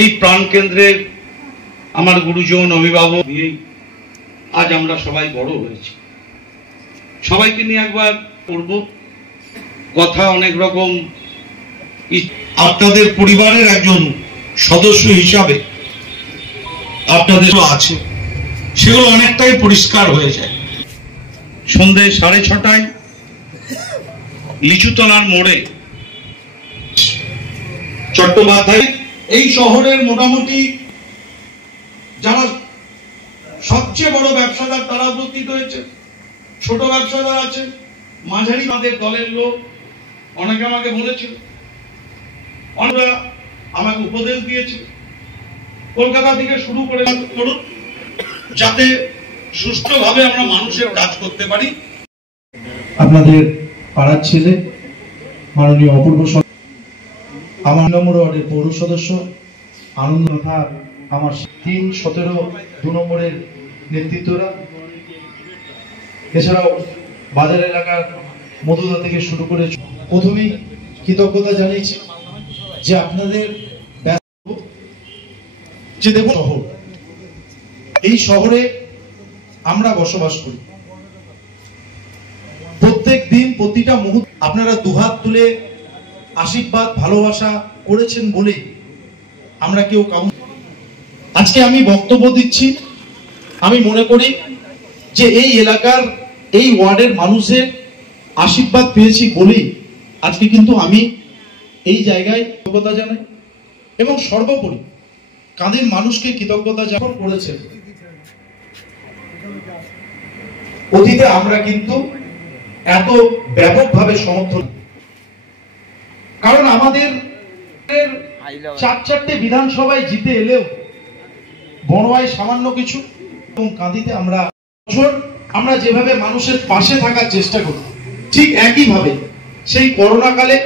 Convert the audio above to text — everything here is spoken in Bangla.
এই প্রাণ কেন্দ্রের আমার গুরুজন অভিভাবক নিয়েই আজ আমরা সবাই বড় হয়েছি। সবাইকে নিয়ে একবার করব কথা, অনেক রকম। আপনাদের পরিবারের একজন সদস্য হিসাবে আপনাদের আছে, সেগুলো অনেকটাই পরিষ্কার হয়ে যায়। সন্ধ্যে 6:30টায় লিচুতলার মোড়ে চট্টোপাধ্যায় এই শহরের মোটামুটি যারা সবচেয়ে বড় ব্যবসাদার তারা উপস্থিত হয়েছে, ছোট ব্যবসাদার আছে, মাঝারি আমাদের দলের লোক অনেকে আমাকে বলেছিল, অনেকরা আমাকে উপদেশ দিয়েছে কলকাতা থেকে শুরু করে করুন, যাতে সুষ্ঠুভাবে আমরা মানুষের কাজ করতে পারি। আপনাদের পাড়ার ছেলে মাননীয় অপূর্ব আমার নম্বর ওয়ার্ডের পৌর সদস্য আনন্দ তথা আমার 3, 17, 2 নম্বরের নেতৃত্বরা, এছাড়াও বাজার এলাকার মধুদা থেকে শুরু করে প্রথমেই কৃতজ্ঞতা জানিয়েছি যে আপনাদের যে দেব শহর, এই শহরে আমরা বসবাস করি। প্রত্যেক দিন প্রতিটা মুহূর্ত আপনারা দুহাত তুলে আশীর্বাদ ভালোবাসা করেছেন বলে আমরা কেউ কাউকে আজকে আমি বক্তব্য দিচ্ছি। আমি মনে করি যে এই এলাকার এই ওয়ার্ডের মানুষের আশীর্বাদ পেয়েছি বলেই আজকে কিন্তু আমি এই জায়গায় কৃতজ্ঞতা জানাই এবং সর্বোপরি কাঁদের মানুষকে কৃতজ্ঞতা জ্ঞাপন করেছেন। অতীতে আমরা কিন্তু এত ব্যাপকভাবে সমর্থন, কারণ আমাদের 4 বিধানসভায় জিতে এলেও বড়োয়ায় সামান্য কিছু, এবং কাঁদিতে আমরা যেভাবে মানুষের পাশে থাকার চেষ্টা করি, ঠিক একইভাবে সেই করোনা কালে